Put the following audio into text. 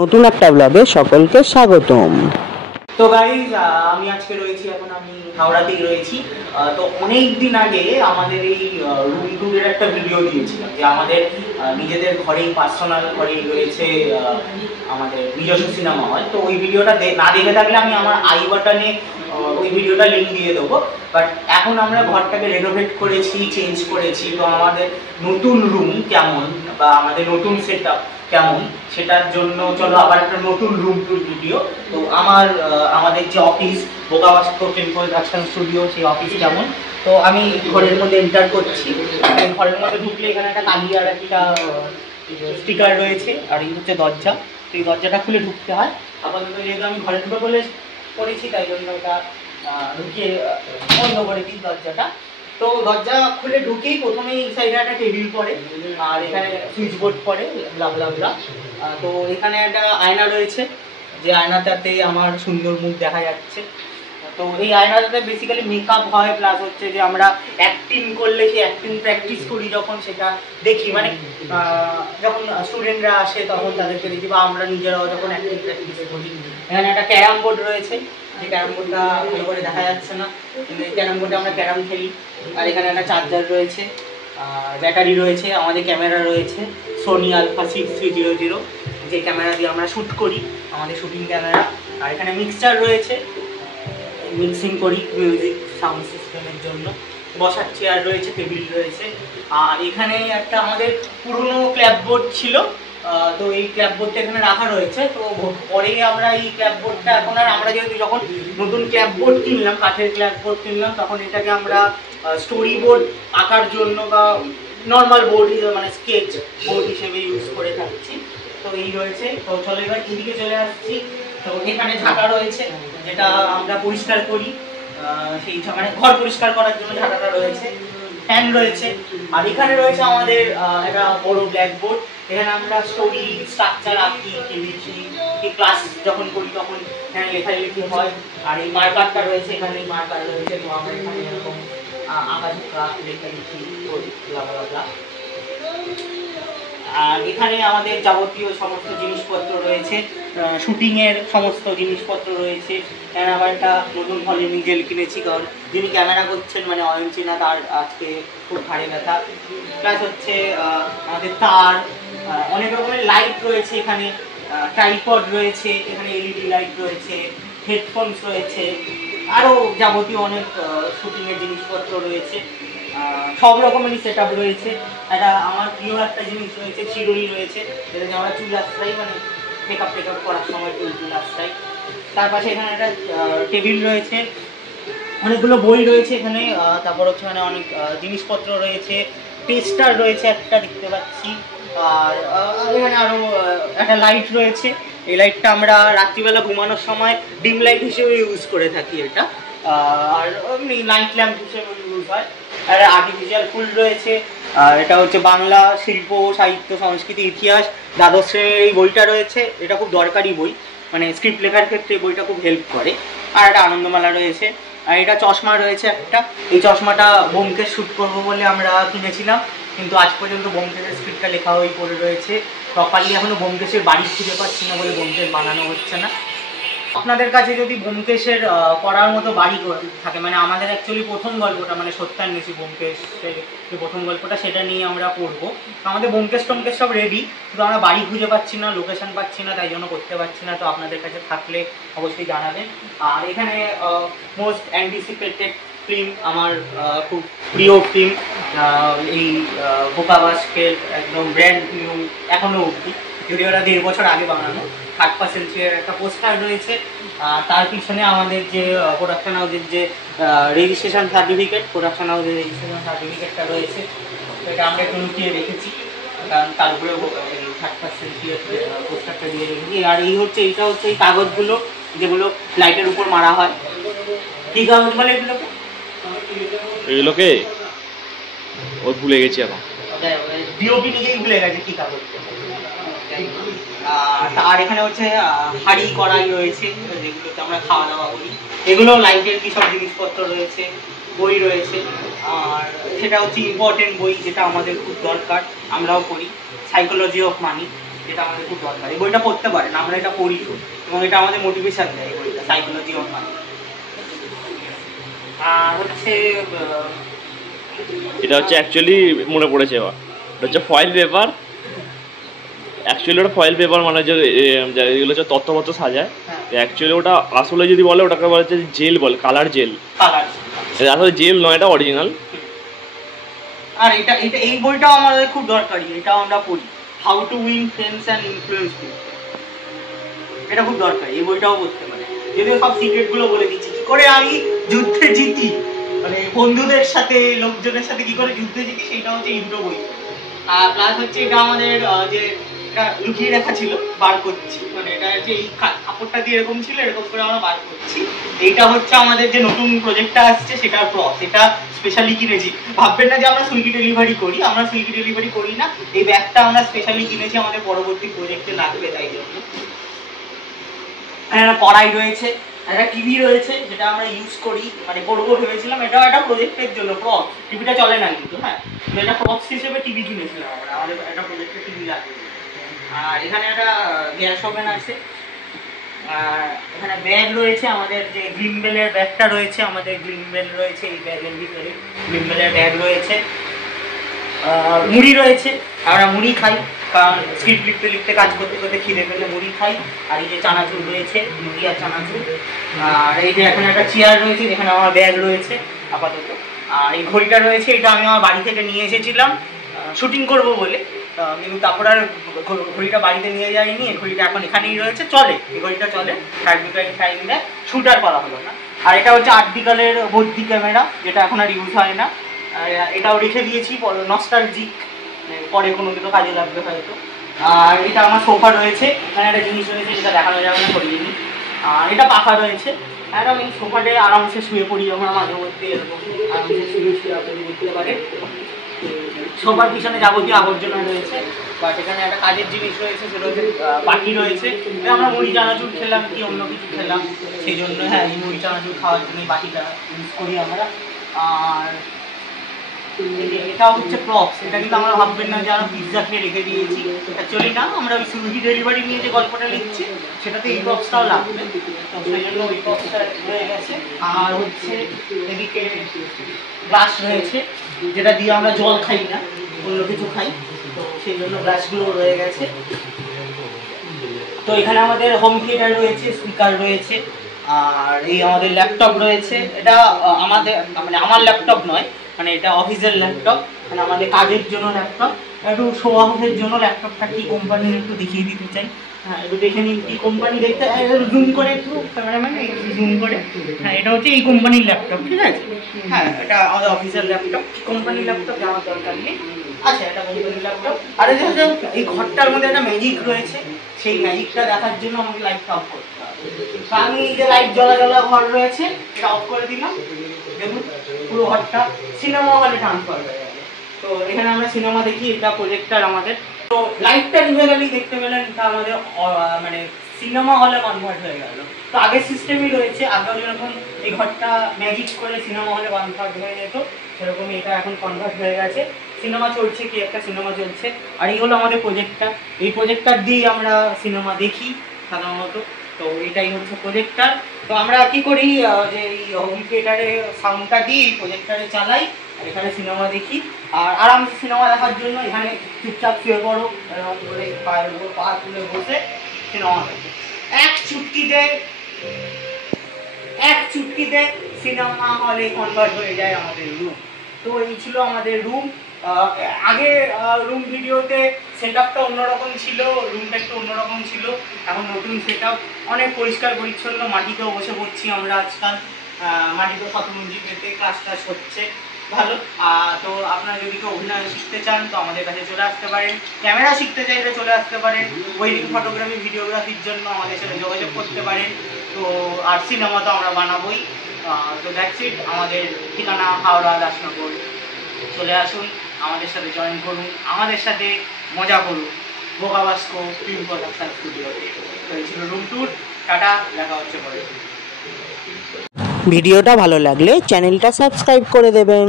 নতুন একটা ব্লগে সকলকে স্বাগতম। তো গাইজ আমি আজকে রয়েছি, এখন আমি হাওড়াতেই রয়েছি। তো অনেক দিন আগে আমাদের এই রুম ট্যুরের একটা ভিডিও দিয়েছিলাম, যে আমাদের নিজেদের ঘরেই পার্সোনাল ঘরেই রয়েছে আমাদের নিজস্ব সিনেমা হল। তো ওই ভিডিওটা না দেখে থাকলে আমি আমার আই বাটনে ওই ভিডিওটা লিঙ্ক দিয়ে দেবো। বাট এখন আমরা ঘরটাকে রেনোভেট করেছি, চেঞ্জ করেছি। তো আমাদের নতুন রুম কেমন বা আমাদের নতুন সেট আপ কেমন, সেটার জন্য চলো আবার একটা নতুন রুম টুর ভিডিও। তো আমাদের যে অফিস বোকাবাস্ক ফিল্ম প্রোডাকশন স্টুডিও, সেই অফিস কেমন। তো আমি ঘরের মধ্যে এন্টার করছি। ঘরের মধ্যে ঢুকলে এখানে একটা কালিয়ার একটা স্টিকার রয়েছে, আর এই হচ্ছে দরজা। তো এই দরজাটা খুলে ঢুকতে হয়। আপাতত যেহেতু আমি ঘরে ঢুকে করেছি, তাই জন্য এটা ঢুকিয়ে বন্ধ করে দিই দরজাটা। তো দরজা খুলে ঢুকেই প্রথমেই এই সাইডে একটা টেবিল পড়ে, আর এখানে সুইচ বোর্ড পড়ে ব্লা। তো এখানে একটা আয়না রয়েছে, যে আয়নাটাতে আমার সুন্দর মুখ দেখা যাচ্ছে। তো এই আয়নাটাতে বেসিক্যালি মেকআপ হয়, প্লাস হচ্ছে যে আমরা অ্যাক্টিং করলে সেই অ্যাক্টিং প্র্যাকটিস করি, যখন সেটা দেখি, মানে যখন স্টুডেন্টরা আসে তখন তাদেরকে দেখি, বা আমরা নিজেরাও যখন অ্যাক্টিং প্র্যাকটিস করি। এখানে একটা ক্যারাম বোর্ড রয়েছে, যে ক্যারাম বোর্ডটা ভালো করে দেখা যাচ্ছে না, কিন্তু এই ক্যারাম বোর্ডে আমরা ক্যারাম খেলি। আর এখানে একটা চার্জার রয়েছে, ব্যাটারি রয়েছে, আমাদের ক্যামেরা রয়েছে সোনি আলফা 6300, যে ক্যামেরা দিয়ে আমরা শ্যুট করি, আমাদের শুটিং ক্যামেরা। আর এখানে মিক্সচার রয়েছে, মিক্সিং করি মিউজিক সাউন্ড সিস্টেমের জন্য। বসার চেয়ার রয়েছে, টেবিল রয়েছে। আর এখানে একটা আমাদের পুরনো ক্ল্যাপবোর্ড ছিল, তো এই ক্ল্যাপবোর্ডটা এখানে রাখা রয়েছে। তো পরে আমরা এই ক্ল্যাপবোর্ডটা এখন আর আমরা যেহেতু যখন নতুন ক্ল্যাপবোর্ড কিনলাম, কাঠের ক্ল্যাপবোর্ড কিনলাম, তখন এটাকে আমরা স্টোরি বোর্ড আঁকার জন্য বা নর্মাল বোর্ড মানে স্কেচ বোর্ড হিসেবে ইউজ করে থাকছি। তো এই রয়েছে। তো চলো এবার এদিকে চলে আসছি। তো এখানে ঝাঁটা রয়েছে, যেটা আমরা পরিষ্কার করি, সেই মানে ঘর পরিষ্কার করার জন্য ঝাঁটাটা রয়েছে। ফ্যান রয়েছে। আর এখানে রয়েছে আমাদের একটা বড় ব্ল্যাকবোর্ড, এখানে আমরা স্টোরি স্ট্রাকচার আঁকি, লিখি, ক্লাস যখন করি তখন এখানে লেখালেখি হয়। আর এই মার্কারটা রয়েছে, এখানে মার্কার রয়েছে। তো আমরা এখানে এরকম আঁকা ঝোঁকা লেখালেখি করি, ব্লা। আর এখানে আমাদের যাবতীয় সমস্ত জিনিসপত্র রয়েছে, শুটিংয়ের সমস্ত জিনিসপত্র রয়েছে। এখানে আবার একটা নতুন হলে নিজেল কিনেছি, কারণ যিনি ক্যামেরা করছেন মানে অয়নচিনা, তার আজকে খুব ঘাড়ে ব্যথা। প্লাস হচ্ছে আমাদের তার অনেক রকমের লাইট রয়েছে, এখানে ট্রাইপড রয়েছে, এখানে এলইডি লাইট রয়েছে, হেডফোনস রয়েছে, আরও যাবতীয় অনেক শুটিংয়ের জিনিসপত্র রয়েছে। সব রকমেরই সেট আপ রয়েছে। একটা আমার প্রিয় একটা জিনিস রয়েছে, চিরুনি রয়েছে, যেটাকে আমরা চুল আশ্রাই, মানে মেকআপ টেকআপ করার সময় চুল আশ্রাই। তার পাশে এখানে একটা টেবিল রয়েছে, অনেকগুলো বই রয়েছে এখানে। তারপর হচ্ছে মানে অনেক জিনিসপত্র রয়েছে, টেস্টার রয়েছে একটা দেখতে পাচ্ছি। আর এখানে আরও একটা লাইট রয়েছে। এই লাইটটা আমরা রাত্রিবেলা ঘুমানোর সময় ডিম লাইট হিসেবে ইউজ করে থাকি এটা, আর নাইট ল্যাম্প হিসেবে ইউজ হয়। আর আর্টিফিশিয়াল ফুল রয়েছে। আর এটা হচ্ছে বাংলা শিল্প সাহিত্য সংস্কৃতি ইতিহাস দ্বাদশ শ্রেণীর এই বইটা রয়েছে। এটা খুব দরকারি বই, মানে স্ক্রিপ্ট লেখার ক্ষেত্রে এই বইটা খুব হেল্প করে। আর একটা আনন্দমালা রয়েছে। আর এটা চশমা রয়েছে একটা, এই চশমাটা ব্যোমকেশ শ্যুট করবো বলে আমরা কিনেছিলাম, কিন্তু আজ পর্যন্ত ব্যোমকেশের স্ক্রিপ্টটা লেখা হয়ে পড়ে রয়েছে। প্রপারলি এখনও ব্যোমকেশের বাড়ি খুঁজে পাচ্ছি না বলে ব্যোমকেশ বানানো হচ্ছে না। আপনাদের কাছে যদি ব্যোমকেশের পড়ার মতো বাড়ি থাকে, মানে আমাদের অ্যাকচুয়ালি প্রথম গল্পটা মানে সত্যান্বেষী ব্যোমকেশের যে প্রথম গল্পটা, সেটা নিয়ে আমরা পড়বো। আমাদের ব্যোমকেশ টোমকেশ সব রেডি, কিন্তু আমরা বাড়ি খুঁজে পাচ্ছি না, লোকেশন পাচ্ছি না, তাই জন্য করতে পারছি না। তো আপনাদের কাছে থাকলে অবশ্যই জানাবেন। আর এখানে মোস্ট অ্যান্টিসিপেটেড ফিল্ম, আমার খুব প্রিয় ফিল্ম, এই বোকাবাস্কের একদম ব্র্যান্ড নিউ এখনও অবধি, যদিও ওরা 1.5 বছর আগে বানানো, 3rd% একটা পোস্টার রয়েছে। তার পিছনে আমাদের যে প্রোডাকশন হাউসের যে রেজিস্ট্রেশন সার্টিফিকেট, প্রোডাকশন হাউসের রেজিস্ট্রেশন সার্টিফিকেটটা রয়েছে। এটা আমরা একটু লুকিয়ে রেখেছি, কারণ তার উপরে 3rd% পোস্টারটা দিয়ে রেখেছি। আর এইটা হচ্ছে এই কাগজগুলো, যেগুলো লাইটের উপর মারা হয়। কী কাগজ বলে এগুলোকে ও ভুলে গেছি এখন, ডিওপি নিজেই ভুলে গেছে কী কাগজ। আর এখানে হচ্ছে হাঁড়ি কড়াই রয়েছে, যেগুলোতে আমরা খাওয়া দাওয়া করি। এগুলো লাইটের কি সব জিনিসপত্র রয়েছে, বই রয়েছে। আর সেটা হচ্ছে ইম্পর্টেন্ট বই, যেটা আমাদের খুব দরকার, আমরাও পড়ি, সাইকোলজি অফ মানি। যেটা আমাদের খুব দরকার। এই বইটা পড়তে পারেন, আমরা এটা পড়ি এবং এটা আমাদের মোটিভেশন দেয় এই বইটা, সাইকোলজি অফ মানি। আর হচ্ছে এটা হচ্ছে অ্যাকচুয়ালি মনে পড়েছে এবার, এটা হচ্ছে ফয়েল পেপার। অ্যাকচুয়ালি ওটা ফয়েল পেপার মানে যে এগুলো হচ্ছে তথ্যপত্র সাজায়, অ্যাকচুয়ালি ওটা আসলে যদি বলে ওটাকে বলে হচ্ছে জেল, বলে কালার জেল। কালার আসলে জেল নয়, এটা অরিজিনাল। আর এটা এটা এই বইটাও আমাদের খুব দরকারি, এটাও আমরা পড়ি, how to win friends and influence people. এটা খুব দরকারি, এই বইটাও পড়তে পারে। যদিও সব সিক্রেট গুলো বলে দিচ্ছি, কি করে আমি যুদ্ধে জিতি, মানে বন্ধুদের সাথে লোকজনের সাথে কি করে যুদ্ধে জিতি, সেটা হচ্ছে এই দুটো বই। আর প্লাস হচ্ছে এটা আমাদের যে এটা লুকিয়ে রাখা ছিল, বার করছি, মানে এটা হচ্ছে এই কাপড়টা দিয়ে এরকম ছিল, এরকম করে আমরা বার করছি। এইটা হচ্ছে আমাদের যে নতুন প্রজেক্টটা আসছে সেটার প্রস, এটা স্পেশালি কিনেছি। ভাববেন না যে আমরা সুইগি ডেলিভারি করি, আমরা সুইগি ডেলিভারি করি না। এই ব্যাগটা আমরা স্পেশালি কিনেছি আমাদের পরবর্তী প্রজেক্টে লাগবে, তাই জন্য। একটা কড়াই রয়েছে, একটা টিভি রয়েছে যেটা আমরা ইউজ করি, মানে করবো ভেবেছিলাম, এটাও একটা প্রজেক্টের জন্য প্রপ। টিভিটা চলে না কিন্তু, হ্যাঁ, এটা প্রপস হিসেবে টিভি কিনেছিলাম আমরা, আমাদের একটা প্রজেক্টের টিভি লাগবে। আর এখানে একটা গ্যাস ওভেন আছে। আর এখানে ব্যাগ রয়েছে, আমাদের যে গ্লিমবেলের ব্যাগটা রয়েছে, আমাদের গ্লিমবেল রয়েছে এই ব্যাগের ভিতরে, গ্লিমবেলের ব্যাগ রয়েছে। মুড়ি রয়েছে, আমরা মুড়ি খাই, কারণ স্ক্রিপ্ট লিখতে লিখতে কাজ করতে করতে খিদে পেলে মুড়ি খাই। আর এই যে চানাচুর রয়েছে, মুড়ি আর চানাচুর। আর এই যে এখানে একটা চেয়ার রয়েছে যেখানে আমার ব্যাগ রয়েছে আপাতত। আর এই ঘড়িটা রয়েছে, এটা আমি আমার বাড়ি থেকে নিয়ে এসেছিলাম শুটিং করব বলে, কিন্তু তারপর আর ঘড়িটা বাড়িতে নিয়ে যাইনি। এই ঘড়িটা এখন এখানেই রয়েছে, চলে, এই ঘড়িটা চলে, টাইম দেয়, শুট আর করা হলো না। আর এটা হচ্ছে আর্টিকালের বদ্যি ক্যামেরা, যেটা এখন আর ইউজ হয় না। এটাও রেখে দিয়েছি নস্টালজিক, পরে কোনো কিছু কাজে লাগবে হয়তো। আর এটা আমার সোফা রয়েছে, এখানে একটা জিনিস রয়েছে যেটা দেখানো যাবে না, করিনি। আর এটা পাখা রয়েছে, আর আমি সোফাতে আরামসে শুয়ে পড়ি যখন মাঝে মধ্যে, এরকম আরামসে শুয়ে আপনি দেখতে পারেন। সোফার পিছনে যাবতীয় আবর্জনা রয়েছে, বাট এখানে একটা কাজের জিনিস রয়েছে, সেটা হচ্ছে বাটি রয়েছে। আমরা মুড়ি চানাচুর খেলাম কি অন্য কিছু খেলাম, সেই জন্য হ্যাঁ এই মুড়ি চানাচুর খাওয়ার জন্য বাটিটা ইউজ করি আমরা। আর এটাও হচ্ছে প্রপস, এটা কিন্তু আমরা ভাববেন না যে আমরা পিৎজা খেয়ে রেখে দিয়েছি, অ্যাকচুয়ালি না, আমরা ওই সুইগি ডেলিভারি নিয়ে যে গল্পটা লিখছি সেটাতে এই প্রপসটাও লাগবে, তো সেই জন্য ওই প্রপসটা রয়ে গেছে। আর হচ্ছে এদিকে গ্লাস রয়েছে, যেটা দিয়ে আমরা জল খাই না, অন্য কিছু খাই, তো সেই জন্য গ্লাসগুলো রয়ে গেছে। তো এখানে আমাদের হোম থিয়েটার রয়েছে, স্পিকার রয়েছে, আর এই আমাদের ল্যাপটপ রয়েছে। এটা আমাদের মানে আমার ল্যাপটপ নয়, মানে এটা অফিসের ল্যাপটপ, মানে আমাদের কাজের জন্য ল্যাপটপ। একটু শো অফের জন্য ল্যাপটপটা কি কোম্পানির একটু দেখিয়ে দিতে চাই। হ্যাঁ, একটু দেখে নিন কি কোম্পানি, দেখতে জুম করে একটু ক্যামেরাম্যান জুম করে। হ্যাঁ, এটা হচ্ছে এই কোম্পানির ল্যাপটপ, ঠিক আছে। হ্যাঁ, এটা আমাদের অফিসের ল্যাপটপ, কোম্পানির ল্যাপটপ জানার দরকার নেই। আচ্ছা, এটা কোম্পানির ল্যাপটপ। আর এই ঘরটার মধ্যে একটা ম্যাজিক রয়েছে, সেই ম্যাজিকটা দেখার জন্য আমাকে লাইটটা অফ করতে হবে। আমি এই যে লাইট জ্বলা জ্বলা ঘর রয়েছে, এটা অফ করে দিলাম, দেখুন পুরো ঘরটা সিনেমা হলে ট্রান্সফার হয়ে গেল। তো এখানে আমরা সিনেমা দেখি, এটা প্রজেক্টর আমাদের। তো লাইটটা নিভে গেলেই দেখতে পেলেন এটা আমাদের মানে সিনেমা হলে কনভার্ট হয়ে গেল। তো আগের সিস্টেমই রয়েছে, আগেও যেরকম এই ঘরটা ম্যাজিক করে সিনেমা হলে কনভার্ট হয়ে যেত, সেরকমই এটা এখন কনভার্ট হয়ে গেছে। সিনেমা চলছে, কি একটা সিনেমা চলছে। আর এই হলো আমাদের প্রজেক্টর, এই প্রজেক্টর দিয়েই আমরা সিনেমা দেখি সাধারণত। তো এটাই হচ্ছে প্রজেক্টর। তো আমরা কি করি, যে এই হোম থিয়েটারে সাউন্ডটা দিই, প্রজেক্টরে চালাই, আর এখানে সিনেমা দেখি। আর আরামসে সিনেমা দেখার জন্য এখানে চুপচাপ শুয়ে পড়ো, করে পায়ের উপর পা তুলে বসে সিনেমা দেখো। এক চুটকিতে সিনেমা হলে কনভার্ট হয়ে যায় আমাদের রুম। তো এই ছিল আমাদের রুম। আগে রুম ভিডিওতে সেট আপটা অন্যরকম ছিল, রুমটা একটু অন্যরকম ছিল। এখন নতুন সেট আপ, অনেক পরিষ্কার পরিচ্ছন্ন, মাটিতেও বসে পড়ছি আমরা আজকাল, মাটিতেও শতমঞ্জি পেতে কাজ টাজ হচ্ছে ভালো। তো আপনারা যদি কেউ অভিনয় শিখতে চান তো আমাদের কাছে চলে আসতে পারেন, ক্যামেরা শিখতে চাইলে চলে আসতে পারেন, ওয়েডিং ফটোগ্রাফি ভিডিওগ্রাফির জন্য আমাদের সাথে যোগাযোগ করতে পারেন। তো আর সিনেমা তো আমরা বানাবোই। তো দ্যাটস ইট, আমাদের ঠিকানা হাওড়া দাসনগর। চলে আসুন, আমাদের সাথে জয়েন করুন, আমাদের সাথে মজা করুন বোকাবাস্কো ফিল্ম প্রোডাকশন স্টুডিওতে। তো এই ছিল রুম ট্যুর, টাটা, দেখা হচ্ছে পরে। ভিডিওটা ভালো লাগলে চ্যানেলটা সাবস্ক্রাইব করে দেবেন।